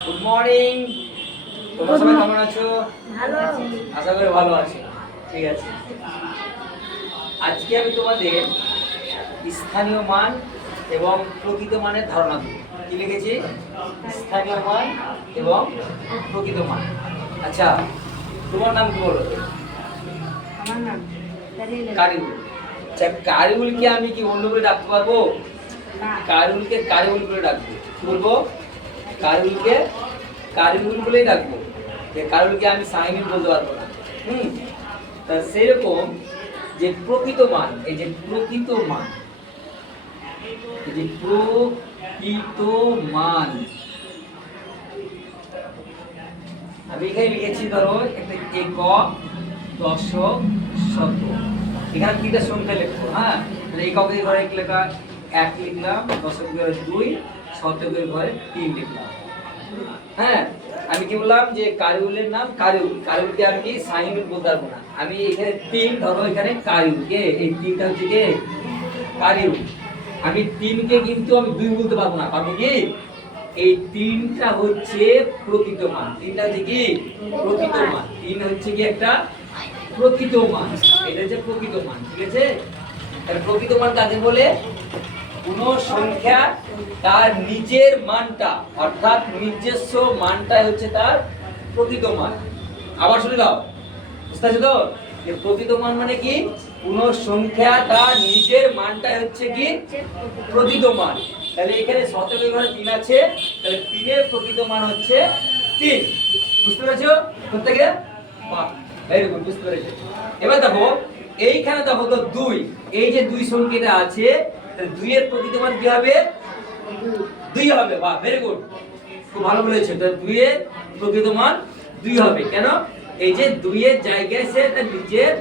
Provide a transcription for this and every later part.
Good morning. তোমরা সবাই কেমন আছো? ভালো আছি। আশা করি ভালো আছো। ঠিক আছে, আজকে আমি তোমাদের স্থানীয় মান এবং প্রকৃত মানের ধারণা দেব। কি লিখেছি? স্থানীয় মান এবং প্রকৃত মান। আচ্ছা, তোমার নাম কি বলো তো? আমার নাম কারিউল। আচ্ছা, কারিউলকে আমি কি অন্য করে ডাকতে পারবো? না। কারিউলকে কারিউল করে ডাকবো। কি বলবো? কারিউলকে কারিউল বলেই ডাকবো। যে কারিউলকে আমি সাইনিল বলতে পারবো না। তা সেরকম যে প্রকৃত মান, এই যে প্রকৃত মান, এই যে প্রকৃত মান, আমি এখানে লিখেছি ধরো একটা একক, দশক, শতক। এখানে তিনটা সংখ্যা লিখবো। হ্যাঁ, তাহলে এককের ঘরে কি লেখা? 1 লিখলাম, দশকের ঘরে 2, শতকের ঘরে 3 লিখলাম। হ্যাঁ, আমি কি বললাম যে কারিউলের নাম কারিউল। কারিউলকে আমি কি সাইনুল বলতে পারবো না। আমি এখানে 3 ধরো, এখানে কারিউল কে, এই 3টা হচ্ছে কে? কারিউল। আমি 3 কে কিন্তু আমি 2 বলতে পারবো না। পারবো কি? এই 3টা হচ্ছে প্রকৃত মান। 3টা হচ্ছে কি? প্রকৃত মান। 3 হচ্ছে কি একটা প্রকৃত মান। এটা হচ্ছে প্রকৃত মান। ঠিক আছে? তাহলে প্রকৃত মান কাকে বলে? কোন সংখ্যা তার নিজের মানটা, অর্থাৎ নিজস্ব মানটাই হচ্ছে তার প্রকৃত মান। আবার শুনে দাও, বুঝতে পারছো তো? যে প্রকৃত মান মানে কি? কোন সংখ্যা তার নিজের মানটাই হচ্ছে কি প্রকৃত মান। তাহলে এখানে শতকের ঘরে 3 আছে, তাহলে 3 এর প্রকৃত মান হচ্ছে 3। বুঝতে পেরেছো প্রত্যেকে? বাহ, ভেরি গুড, বুঝতে পেরেছো। এবার দেখো এইখানে দেখো তো 2, এই যে 2 সংখ্যাটা আছে, তাহলে 2 এর প্রকৃত মান কি হবে? 2 হবে। বাহ, ভেরি গুড, খুব ভালো বলেছো। তাহলে 2 এর প্রকৃত মান 2 হবে। কেন? এই যে 2 এর জায়গায় সে তার নিজের,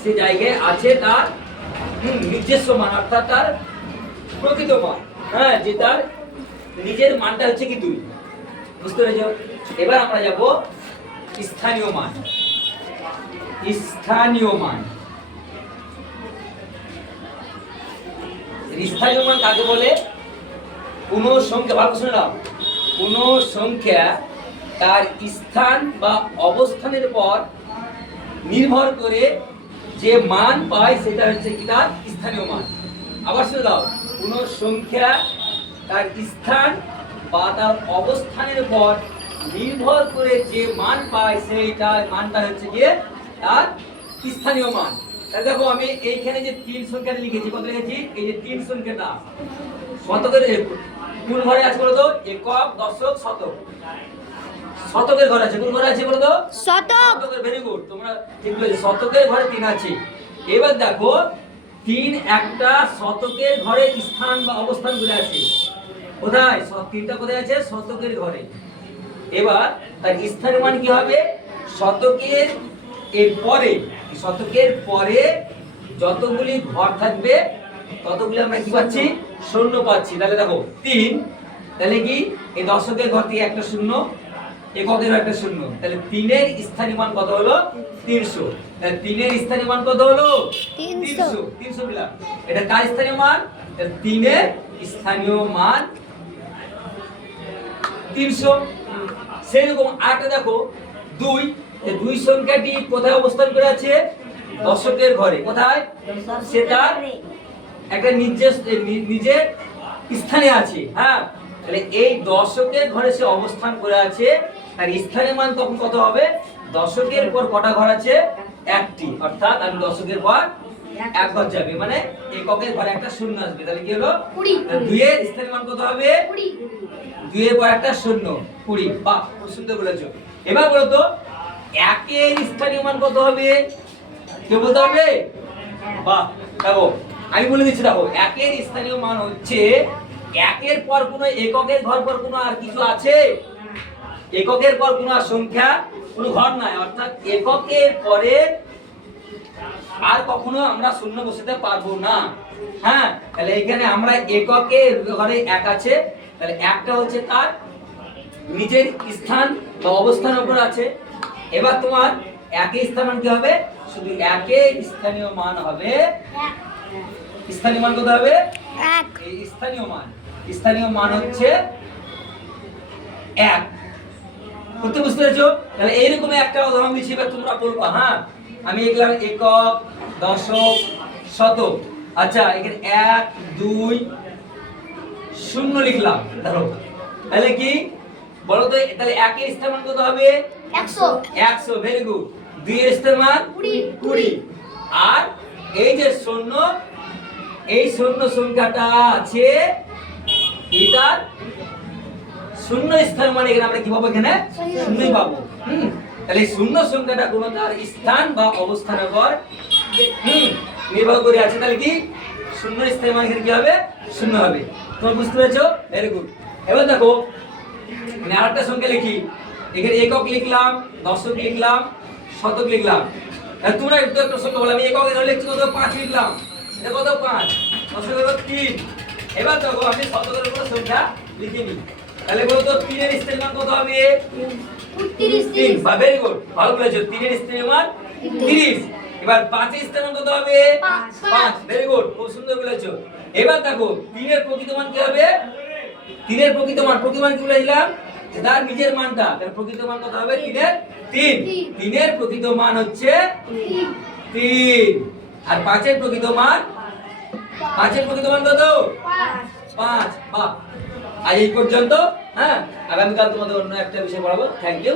সে জায়গায় আছে তার নিজস্ব মান, অর্থাৎ তার প্রকৃত মান। হ্যাঁ, যে তার নিজের মানটা হচ্ছে কি 2। বুঝতে পেরেছো? এবার আমরা যাব স্থানীয় মান। স্থানীয় মান, স্থানীয় মান কাকে বলে? কোন সংখ্যা, ভালো শুনে নাও, কোন সংখ্যা তার স্থান বা অবস্থানের উপর নির্ভর করে যে মান পায় সেটা হচ্ছে কি তার স্থানীয় মান। আবার শুনে দাও, কোন সংখ্যা তার স্থান বা তার অবস্থানের উপর নির্ভর করে যে মান পায় সেইটা মানটা হচ্ছে গিয়ে তার স্থানীয় মান। তাহলে দেখো আমি এইখানে যে 3 সংখ্যাটা লিখেছি, কত লিখেছি? এই যে 3 সংখ্যাটা শতকের কোন ঘরে আছে বলো তো? একক, দশক, শতক। শতকের ঘরে আছে। কোন ঘরে আছে বলো তো? শতক। শতকের। ভেরি গুড, তোমরা ঠিক বলেছো, শতকের ঘরে 3 আছে। এবার দেখো 3 একটা শতকের ঘরে স্থান বা অবস্থান করে আছে। কোথায়? 3টা কোথায় আছে? শতকের ঘরে। এবার তার স্থানীয় মান কি হবে? শতকের এর পরে, শতকের পরে যতগুলি ঘর থাকবে ততগুলি আমরা কি পাচ্ছি? শূন্য পাচ্ছি। তাহলে দেখো 3, তাহলে কি এই দশকের ঘর থেকে একটা শূন্য, এককের একটা শূন্য, তাহলে 3 এর স্থানীয় মান কত হলো? 300। তাহলে 3 এর স্থানীয় মান কত হলো? 300। 300 পেলাম। এটা কার স্থানীয় মান? তাহলে 3 এর স্থানীয় মান 300। সেরকম আরেকটা দেখো 2, এই 2 সংখ্যাটি কোথায় অবস্থান করে আছে? দশকের ঘরে। কোথায়? সেটা একটা নিজের স্থানে আছে। হ্যাঁ, তাহলে এই দশকের ঘরে সে অবস্থান করে আছে। আর স্থানীয় মান তখন কত হবে? দশকের পর কটা ঘর আছে? 1টি, অর্থাৎ আমি দশকের পর 1 ঘর যাবে, মানে এককের ঘরে একটা শূন্য আসবে। তাহলে কি হলো? 2 এর স্থানীয় মান কত হবে? 2 এর পর একটা শূন্য, 20। বাহ, খুব সুন্দর বলেছো। এবার বলো তো 1 এর স্থানীয় মান কত হবে? কে বলতে হবে? বাহ, দেখো আমি বলে দিচ্ছি। দেখো 1 এর স্থানীয় মান হচ্ছে 1 এর পর কোনো এককের ঘর পর কোনো আর কিছু আছে? এককের পর কোনো সংখ্যা, কোনো ঘর নাই, অর্থাৎ এককের পরে আর কখনো আমরা শূন্য বসাতে পারবো না। হ্যাঁ, তাহলে এখানে আমরা এককের ঘরে 1 আছে, তাহলে একটা হচ্ছে তার নিজের স্থান বা অবস্থানের উপর আছে। এবার তোমার 1 এর স্থান মান কি হবে? শুধু 1 এর স্থানীয় মান হবে, স্থানীয় মান কত হবে? 1। এই স্থানীয় মান হচ্ছে 1। করতে বুঝতে পেরেছো? তাহলে এইরকম একটা উদাহরণ দিচ্ছি, এবার তোমরা বলবা। হ্যাঁ, আমি লিখলাম একক, দশক, শতক। আচ্ছা, এখানে 1 2 0 লিখলাম ধরো। তাহলে কি বলো তো? তাহলে 1 এর স্থান মান কত হবে? 100 100। Very good. 2 এর স্থান মান 20। আর এই যে শূন্য, এই শূন্য সংখ্যাটা আছে এটার শূন্য স্থান মানে এখানে আমরা কি পাবো? এখানে শূন্যই পাবো। তাহলে এই শূন্য সংখ্যাটা কোনো তার স্থান বা অবস্থানের উপর নির্ভর করে আছে। তাহলে কি শূন্য স্থান মানে এখানে কি হবে? শূন্য হবে। তোমরা বুঝতে পেরেছো? Very good. এবার দেখো আমি আরেকটা সংখ্যা লিখি। এখানে একক লিখলাম, দশক লিখলাম, শতক লিখলাম। আর তোমরা একটু একটা সংখ্যা বলো। আমি এককে ধরে লিখছি কত? 5 লিখলাম। এটা কত? 5। দশকের কত? 3। এবার দেখো আমি শতকের কোনো সংখ্যা লিখিনি। তাহলে বলো তো 3 এর স্থান মান কত হবে? 3। ভেরি গুড, ভালো বলেছো। 3 এর স্থান মান 30। এবার 5 এর স্থান মান কত হবে? 5। ভেরি গুড, খুব সুন্দর বলেছো। এবার দেখো 3 এর প্রকৃত মান কি হবে? 3 এর প্রকৃত মান কি বলেছিলাম? যে তার নিজের মানটা। তার প্রকৃত মান কত হবে? 3 এর 3। 3 এর প্রকৃত মান হচ্ছে 3। আর 5 এর প্রকৃত মান, 5 এর প্রকৃত মান কত? 5। বাহ, আজ এই পর্যন্ত। হ্যাঁ, আগামীকাল তোমাদের অন্য একটা বিষয় পড়াবো। Thank you.